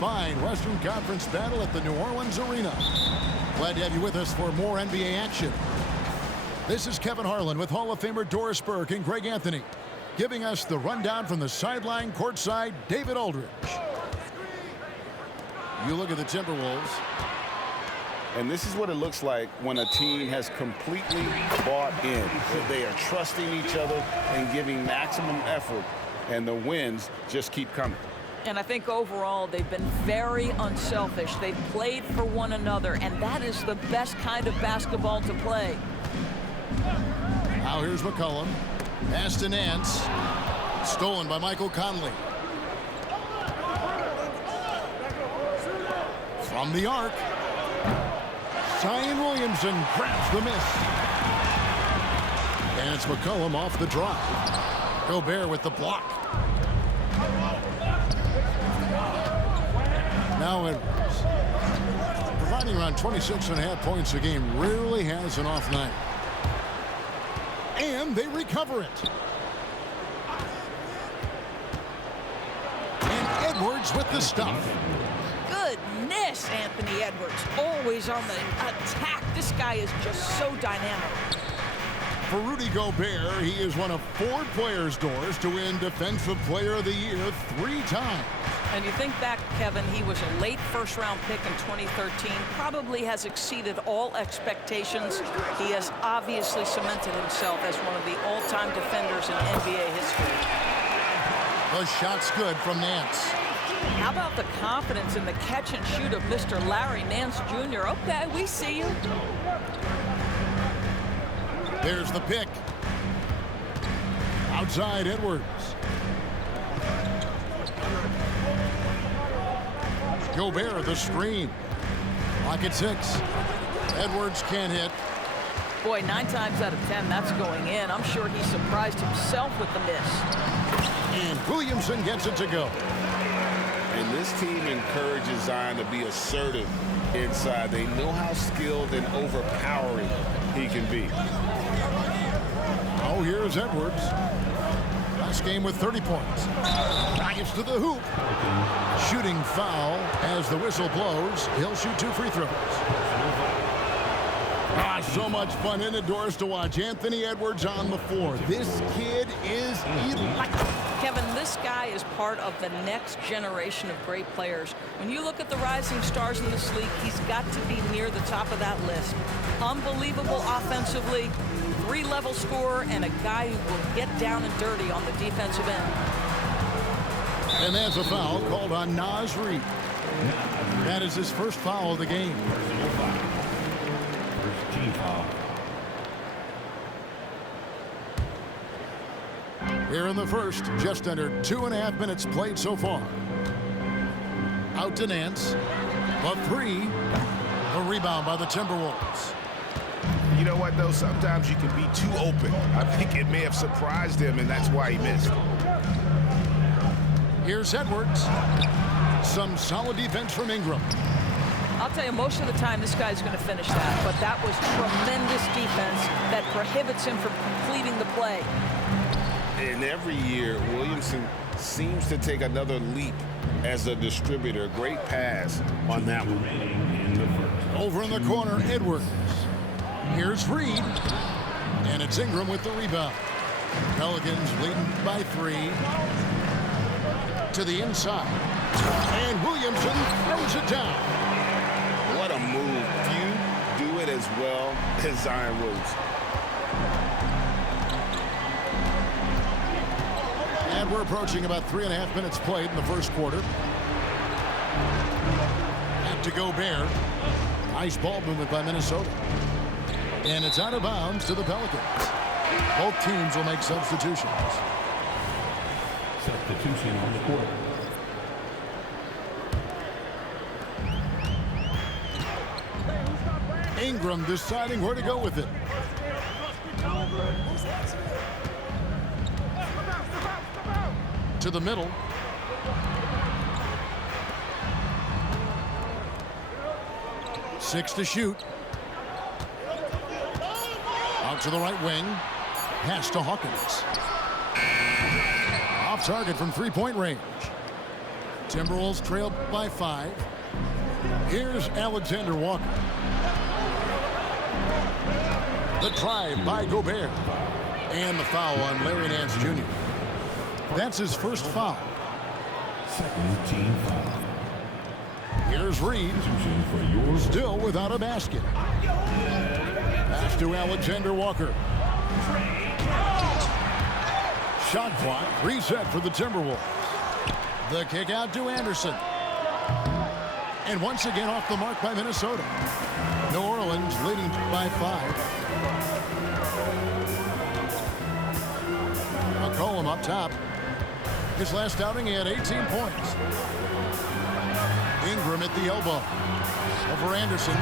fine Western Conference battle at the New Orleans Arena. Glad to have you with us for more NBA action. This is Kevin Harlan with Hall of Famer Doris Burke and Greg Anthony, giving us the rundown from the sideline courtside, David Aldridge. You look at the Timberwolves. And this is what it looks like when a team has completely bought in. They are trusting each other and giving maximum effort, and the wins just keep coming. And I think overall they've been very unselfish. They've played for one another, and that is the best kind of basketball to play. Now here's McCollum. Pass to Nance. Stolen by Michael Conley. From the arc. Zion Williamson grabs the miss. And it's McCollum off the drive. Gobert with the block. Now Edwards. Providing around 26.5 points a game, rarely has an off night. And they recover it. And Edwards with the stuff. Goodness, Anthony Edwards, always on the attack. This guy is just so dynamic. For Rudy Gobert, he is one of 4 players, Doris, to win Defensive Player of the Year 3 times. And you think back, Kevin, he was a late first-round pick in 2013, probably has exceeded all expectations. He has obviously cemented himself as one of the all-time defenders in NBA history. The shot's good from Nance. How about the confidence in the catch and shoot of Mr. Larry Nance Jr.? Okay, we see you. There's the pick. Outside Edwards. Gobert the screen. Lock at 6. Edwards can't hit. Boy, 9 times out of 10, that's going in. I'm sure he surprised himself with the miss. And Williamson gets it to go. And this team encourages Zion to be assertive inside. They know how skilled and overpowering he can be. Oh, here's Edwards. Last game with 30 points. Gets to the hoop. Shooting foul as the whistle blows. He'll shoot 2 free throws. So much fun in it, Doris, to watch Anthony Edwards on the floor. This kid is electric. Kevin, this guy is part of the next generation of great players. When you look at the rising stars in this league, he's got to be near the top of that list. Unbelievable offensively, 3-level scorer, and a guy who will get down and dirty on the defensive end. And that's a foul called on Naz Reid. That is his first foul of the game. Here in the first, just under 2.5 minutes played so far. Out to Nance. The 3. The rebound by the Timberwolves. You know what, though? Sometimes you can be too open. I think it may have surprised him, and that's why he missed. Here's Edwards. Some solid defense from Ingram. I'll tell you, most of the time this guy's going to finish that, but that was tremendous defense that prohibits him from completing the play. And every year, Williamson seems to take another leap as a distributor. Great pass on that one. Over in the corner, Edwards. Here's Reid. And it's Ingram with the rebound. Pelicans leading by 3. To the inside. And Williamson throws it down. What a move. Few do it as well as Zion Williamson. And we're approaching about 3.5 minutes played in the first quarter. Back to Gobert. Nice ball movement by Minnesota. And it's out of bounds to the Pelicans. Both teams will make substitutions. Substitution on the court. Ingram deciding where to go with it. To the middle. Six to shoot. Out to the right wing. Pass to Hawkins. Off target from three-point range. Timberwolves trail by 5. Here's Alexander Walker. The drive by Gobert. And the foul on Larry Nance Jr. That's his first foul. Second team foul. Here's Reed. Still without a basket. Pass to Alexander Walker. Shot clock reset for the Timberwolves. The kick out to Anderson. And once again off the mark by Minnesota. New Orleans leading by 5. McCollum up top. His last outing, he had 18 points. Ingram at the elbow. Over Anderson.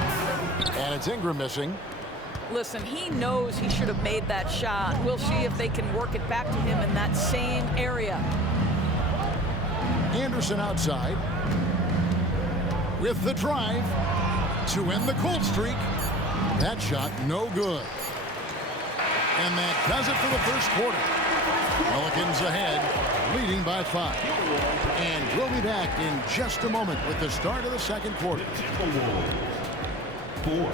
And it's Ingram missing. Listen, he knows he should have made that shot. We'll see if they can work it back to him in that same area. Anderson outside. With the drive to end the cold streak. That shot no good. And that does it for the first quarter. Pelicans ahead, leading by 5. And we'll be back in just a moment with the start of the second quarter. 4.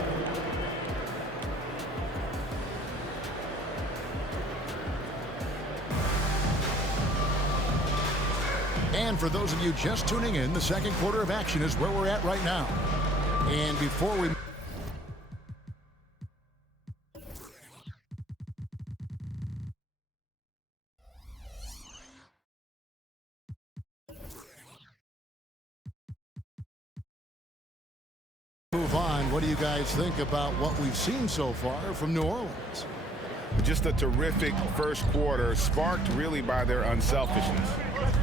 And for those of you just tuning in, the second quarter of action is where we're at right now. And before we move on, what do you guys think about what we've seen so far from New Orleans? Just a terrific first quarter, sparked really by their unselfishness.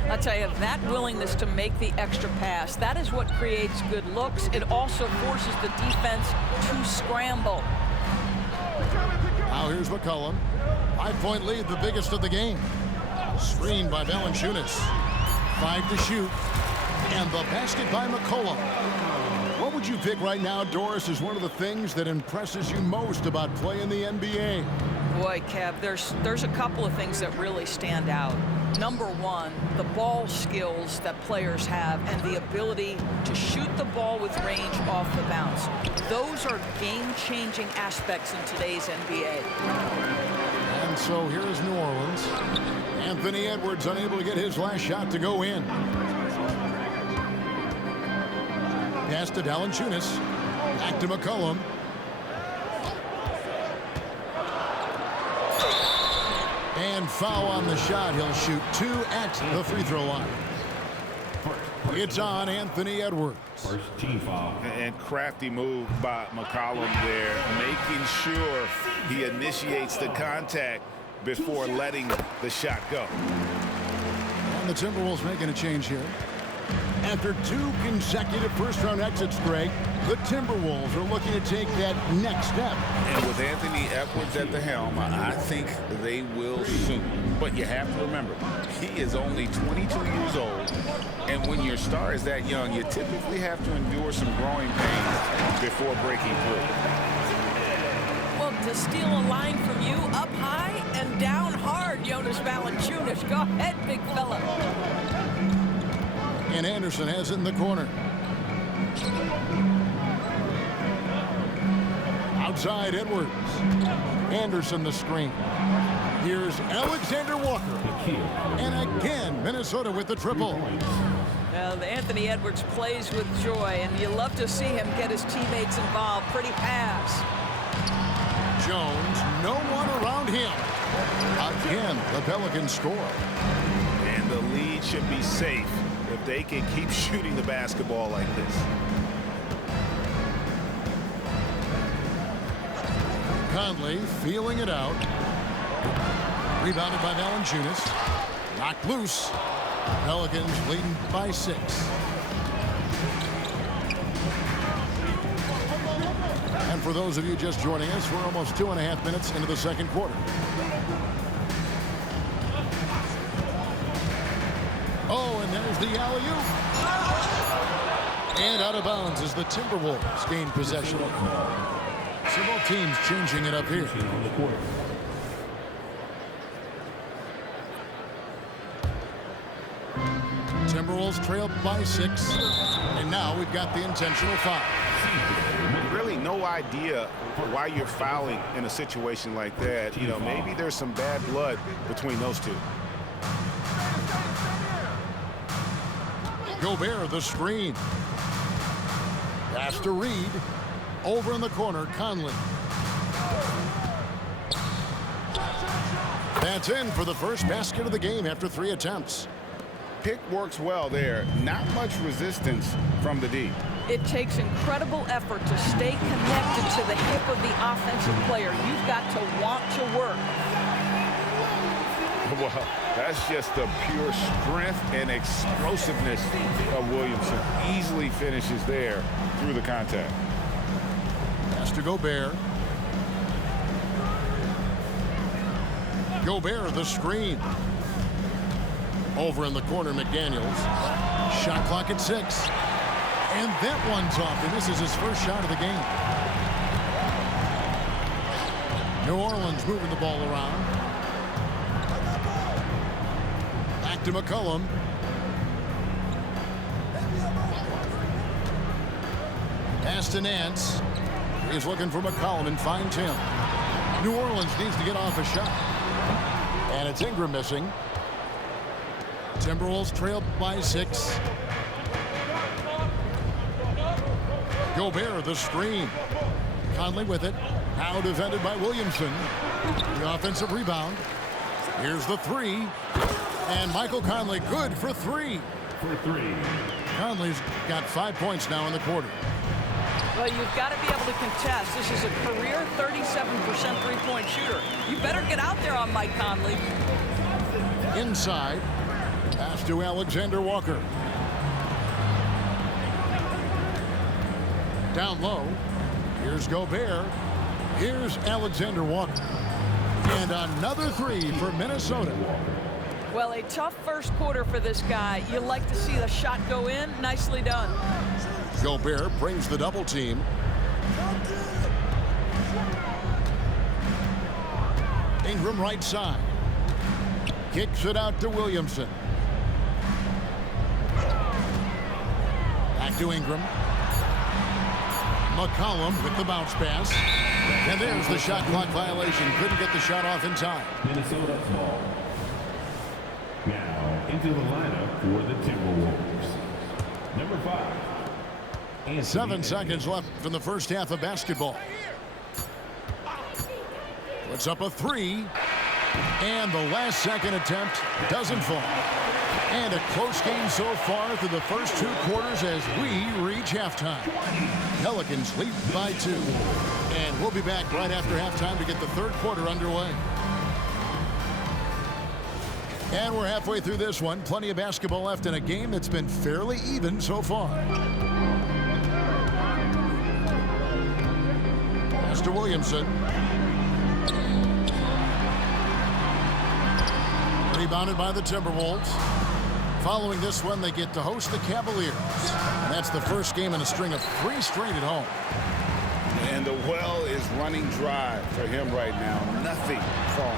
I tell you, that willingness to make the extra pass, that is what creates good looks. It also forces the defense to scramble. Now here's McCollum. 5-point lead, the biggest of the game. Screened by Valanciunas. 5 to shoot. And the basket by McCollum. What would you pick right now, Doris, is one of the things that impresses you most about playing the NBA? Boy, Kev, there's a couple of things that really stand out. Number one, the ball skills that players have and the ability to shoot the ball with range off the bounce. Those are game-changing aspects in today's NBA. And so here is New Orleans. Anthony Edwards unable to get his last shot to go in. Pass to Valanciunas. Back to McCollum. And foul on the shot. He'll shoot 2 at the free throw line. It's on Anthony Edwards. First team foul. And crafty move by McCollum there, making sure he initiates the contact before letting the shot go. And the Timberwolves making a change here. After 2 consecutive first-round exits, Greg, the Timberwolves are looking to take that next step. And with Anthony Edwards at the helm, I think they will soon. But you have to remember, he is only 22 years old. And when your star is that young, you typically have to endure some growing pains before breaking through. Well, to steal a line from you up high and down hard, Jonas Valanciunas. Go ahead, big fella. And Anderson has it in the corner. Outside Edwards. Anderson the screen. Here's Alexander Walker. And again, Minnesota with the triple. Well, Anthony Edwards plays with joy, and you love to see him get his teammates involved. Pretty pass. Jones, no one around him. Again, the Pelicans score. And the lead should be safe if they can keep shooting the basketball like this. Conley feeling it out. Rebounded by Valanciunas. Knocked loose. Pelicans leading by 6. And for those of you just joining us, we're almost 2.5 minutes into the second quarter. Oh, and there's the alley-oop. And out of bounds as the Timberwolves gain possession. So both teams changing it up here. Timberwolves trail by 6. And now we've got the intentional foul. Really no idea why you're fouling in a situation like that. You know, maybe there's some bad blood between those two. Gobert, the screen. Pass to Reed. Over in the corner, Conley. That's in for the first basket of the game after 3 attempts. Pick works well there. Not much resistance from the D. It takes incredible effort to stay connected to the hip of the offensive player. You've got to want to work. Well, that's just the pure strength and explosiveness of Williamson. Easily finishes there through the contact. Pass to Gobert. Gobert, the screen. Over in the corner, McDaniels. Shot clock at 6. And that one's off, and this is his first shot of the game. New Orleans moving the ball around. Back to McCollum. Pass to Nance. He's looking for McCollum and finds him. New Orleans needs to get off a shot. And it's Ingram missing. Timberwolves trail by 6. Gobert, the screen. Conley with it. Now defended by Williamson. The offensive rebound. Here's the 3. And Michael Conley good for 3. Conley's got 5 points now in the quarter. Well, you've got to be able to contest. This is a career 37% three-point shooter. You better get out there on Mike Conley. Inside. Pass to Alexander Walker. Down low. Here's Gobert. Here's Alexander Walker. And another 3 for Minnesota. Well, a tough first quarter for this guy. You like to see the shot go in. Nicely done. Gobert brings the double team. Ingram right side. Kicks it out to Williamson. Back to Ingram. McCollum with the bounce pass. And there's the shot clock violation. Couldn't get the shot off in time. Minnesota ball. Now into the lineup for the Timberwolves. Number 5. 7 seconds left in the first half of basketball. Puts up a 3. And the last second attempt doesn't fall. And a close game so far through the first 2 quarters as we reach halftime. Pelicans lead by 2. And we'll be back right after halftime to get the third quarter underway. And we're halfway through this one. Plenty of basketball left in a game that's been fairly even so far. Pass to Williamson. Rebounded by the Timberwolves. Following this one, they get to host the Cavaliers. And that's the first game in a string of 3 straight at home. And the well is running dry for him right now. Nothing falling.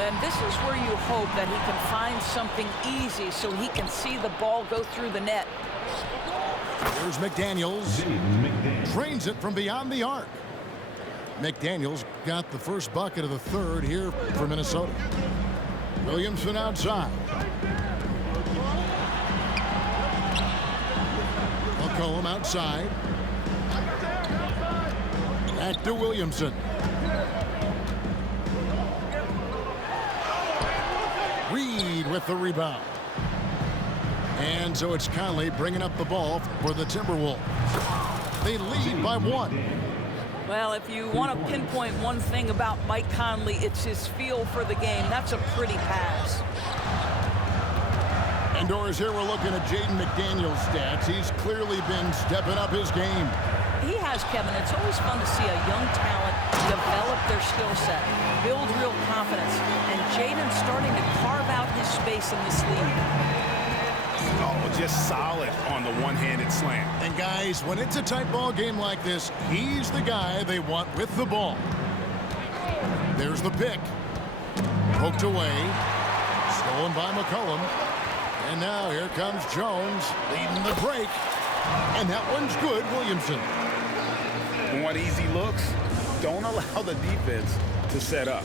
And this is where you hope that he can find something easy so he can see the ball go through the net. Here's McDaniels. Trains it from beyond the arc. McDaniels got the first bucket of the third here for Minnesota. Williamson outside. McCollum outside. Back to Williamson. Reed with the rebound. And so it's Conley bringing up the ball for the Timberwolves. They lead by 1. Well, if you want to pinpoint one thing about Mike Conley, it's his feel for the game. That's a pretty pass. Indoors here, we're looking at Jaden McDaniels' stats. He's clearly been stepping up his game. He has, Kevin. It's always fun to see a young talent develop their skill set, build real confidence, and Jaden's starting to carve out his space in this league. Oh, just solid on the one-handed slam. And guys, when it's a tight ball game like this, he's the guy they want with the ball. There's the pick. Poked away. Stolen by McCollum. And now here comes Jones leading the break. And that one's good, Williamson. Want easy looks? Don't allow the defense to set up.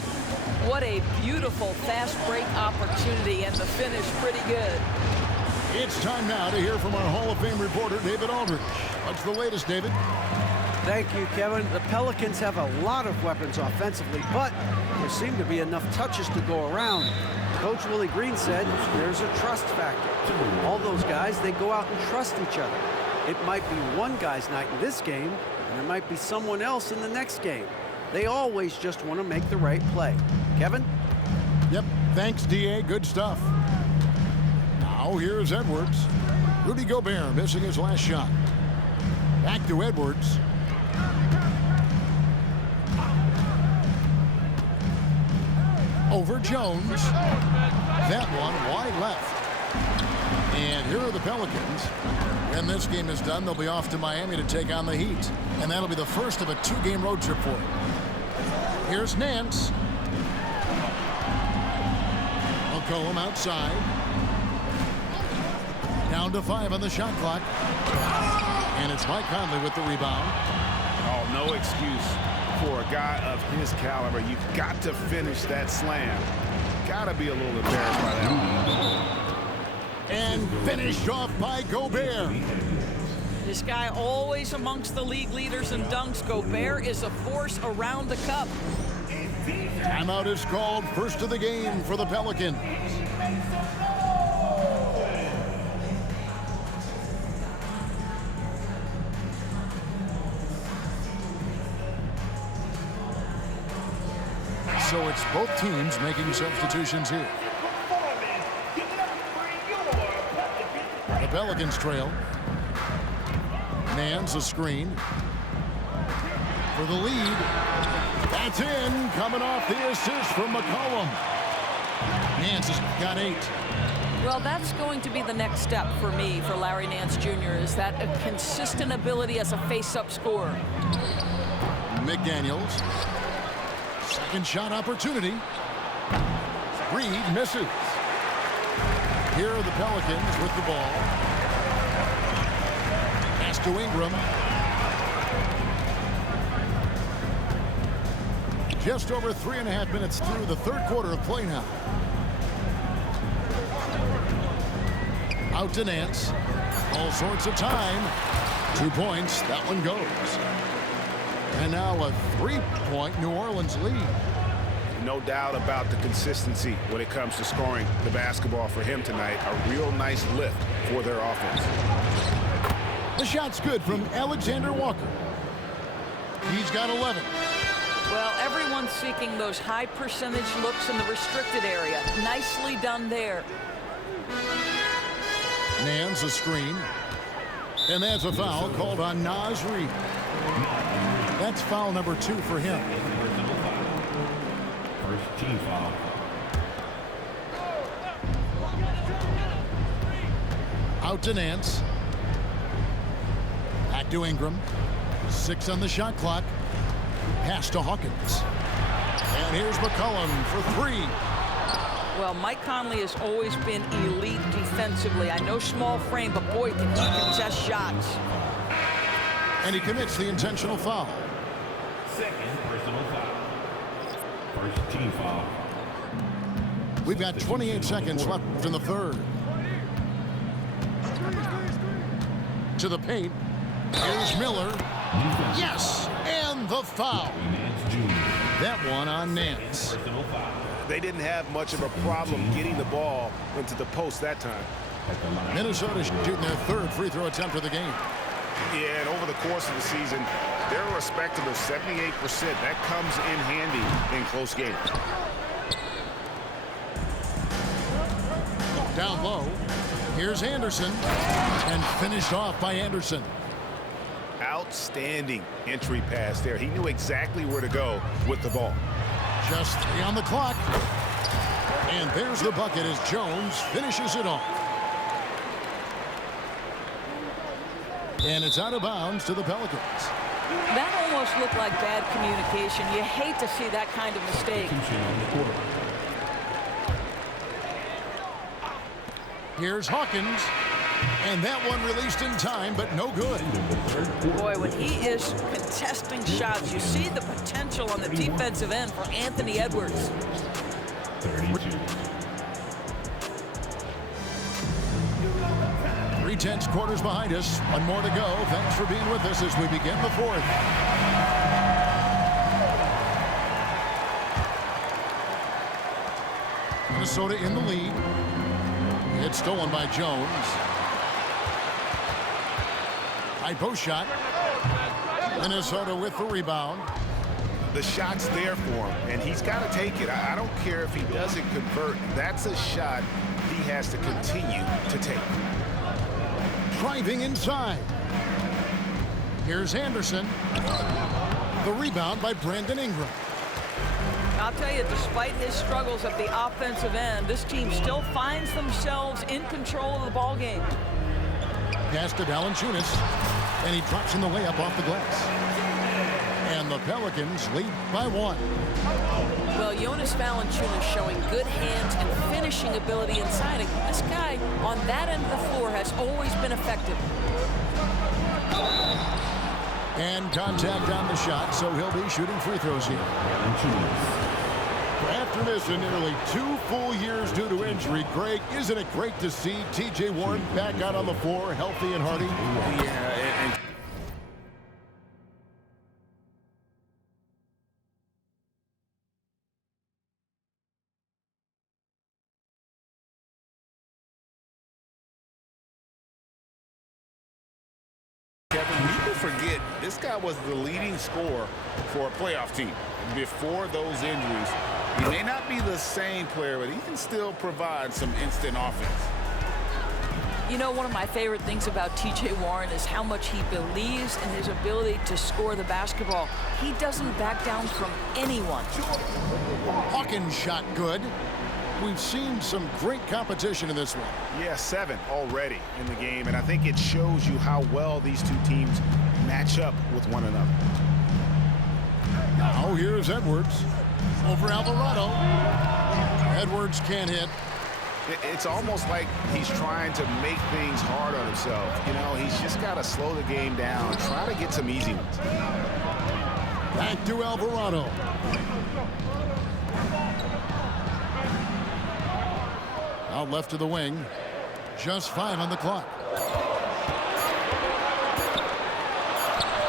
What a beautiful fast break opportunity, and the finish pretty good. It's time now to hear from our Hall of Fame reporter, David Aldridge. What's the latest, David? Thank you, Kevin. The Pelicans have a lot of weapons offensively, but there seem to be enough touches to go around. Coach Willie Green said there's a trust factor. All those guys, they go out and trust each other. It might be one guy's night in this game, and there might be someone else in the next game. They always just want to make the right play. Kevin? Yep, thanks, D.A. Good stuff. Now here's Edwards. Rudy Gobert missing his last shot. Back to Edwards. Over Jones. That one wide left. And here are the Pelicans. When this game is done, they'll be off to Miami to take on the Heat. And that'll be the first of a 2-game road trip for them. Here's Nance. McCollum outside. Down to 5 on the shot clock. And it's Mike Conley with the rebound. Oh, no excuse for a guy of his caliber. You've got to finish that slam. Got to be a little embarrassed by that one. And finished off by Gobert. This guy always amongst the league leaders in dunks. Gobert is a force around the cup. Timeout is called, first of the game for the Pelicans. So it's both teams making substitutions here. The Pelicans trail. Nance a screen. For the lead. That's in. Coming off the assist from McCollum. Nance has got 8. Well, that's going to be the next step for me, for Larry Nance Jr., is that a consistent ability as a face-up scorer. McDaniels. Second shot opportunity. Reed misses. Here are the Pelicans with the ball. Pass to Ingram. Just over 3.5 minutes through the third quarter of play now. Out to Nance. All sorts of time. 2 points. That one goes. And now a 3-point New Orleans lead. No doubt about the consistency when it comes to scoring the basketball for him tonight. A real nice lift for their offense. The shot's good from Alexander Walker. He's got 11. Well, everyone's seeking those high percentage looks in the restricted area. Nicely done there. Nance a screen. And that's a foul called on Naz Reid. That's foul number 2 for him. First team foul. Out to Nance. Back to Ingram. 6 on the shot clock. Pass to Hawkins. And here's McCollum for 3. Well, Mike Conley has always been elite defensively. I know small frame, but boy, can he contest shots. And he commits the intentional foul. Second personal foul. First team foul. We've got 28 seconds left in the third. To the paint. Here's Miller. Yes! And the foul. That one on Nance. They didn't have much of a problem getting the ball into the post that time. Minnesota shooting their third free throw attempt of the game. Yeah, and over the course of the season, they're a respectable 78%. That comes in handy in close games. Down low. Here's Anderson. And finished off by Anderson. Outstanding entry pass there. He knew exactly where to go with the ball. Just 3 on the clock. And there's the bucket as Jones finishes it off. And it's out of bounds to the Pelicans. That almost looked like bad communication. You hate to see that kind of mistake. Here's Hawkins. And that one released in time, but no good. Boy, when he is contesting shots, you see the potential on the defensive end for Anthony Edwards. 32. 3/10 quarters behind us. One more to go. Thanks for being with us as we begin the fourth. Minnesota in the lead. It's stolen by Jones. High post shot. Minnesota with the rebound. The shot's there for him, and he's got to take it. I don't care if he doesn't convert. That's a shot he has to continue to take. Driving inside. Here's Anderson. The rebound by Brandon Ingram. I'll tell you, despite his struggles at the offensive end, this team still finds themselves in control of the ball game. Pass to Valanciunas, and he drops in the layup off the glass. And the Pelicans lead by 1. Well, Jonas Valanciunas showing good hands and finishing ability inside. This guy on that end of the floor has always been effective. And contact on the shot, so he'll be shooting free throws here. After missing nearly 2 full years due to injury, Greg, isn't it great to see T.J. Warren back out on the floor, healthy and hearty? Yeah, and Kevin, people forget this guy was the leading scorer for a playoff team before those injuries. He may not be the same player, but he can still provide some instant offense. You know, one of my favorite things about T.J. Warren is how much he believes in his ability to score the basketball. He doesn't back down from anyone. Hawkins shot good. We've seen some great competition in this one. Yeah, 7 already in the game, and I think it shows you how well these two teams match up with one another. Now here's Edwards over Alvarado. Edwards can't hit. It's almost like he's trying to make things hard on himself. You know, he's just got to slow the game down, try to get some easy ones. Back to Alvarado. Out left to the wing. Just 5 on the clock.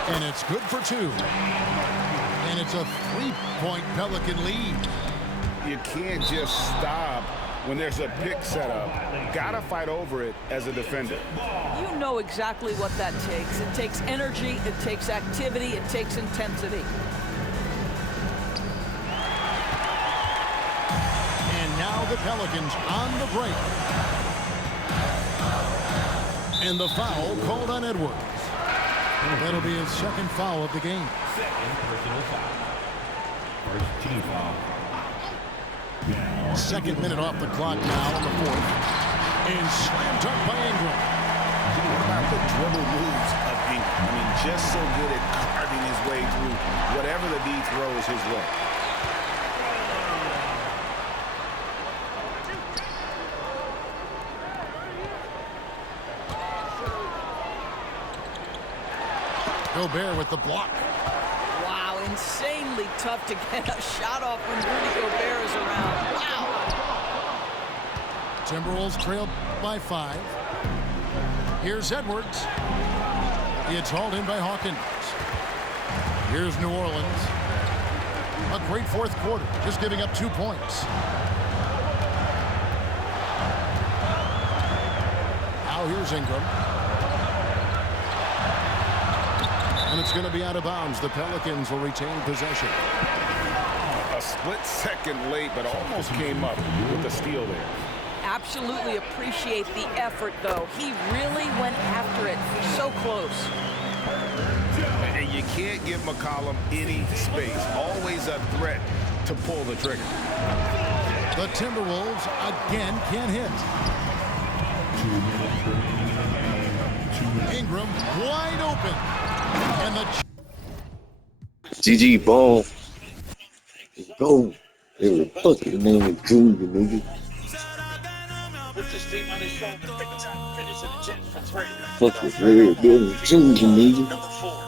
And it's good for 2. And it's a 3-point Pelican lead. You can't just stop when there's a pick set up. Gotta fight over it as a defender. You know exactly what that takes. It takes energy, it takes activity, it takes intensity. And now the Pelicans on the break. And the foul called on Edwards. That'll be his second foul of the game. Second personal foul. First team foul. Second minute off the clock now in the fourth. And slammed up by Ingram. What about the dribble moves of Ingram? I mean, just so good at carving his way through whatever the D throws his way. Gobert with the block. Wow, insanely tough to get a shot off when Rudy Gobert is around. Wow. Timberwolves trailed by 5. Here's Edwards. It's hauled in by Hawkins. Here's New Orleans. A great fourth quarter, just giving up 2 points. Now here's Ingram. And it's going to be out of bounds. The Pelicans will retain possession. A split second late, but almost came up with the steal there. Absolutely appreciate the effort, though. He really went after it. So close. And you can't give McCollum any space. Always a threat to pull the trigger. The Timberwolves again can't hit. 2 minutes remaining in the game. 2 minutes. Ingram wide open. And the GG ball. Go. It was fucking name of Junior, nigga. Fuck with red, doing nigga.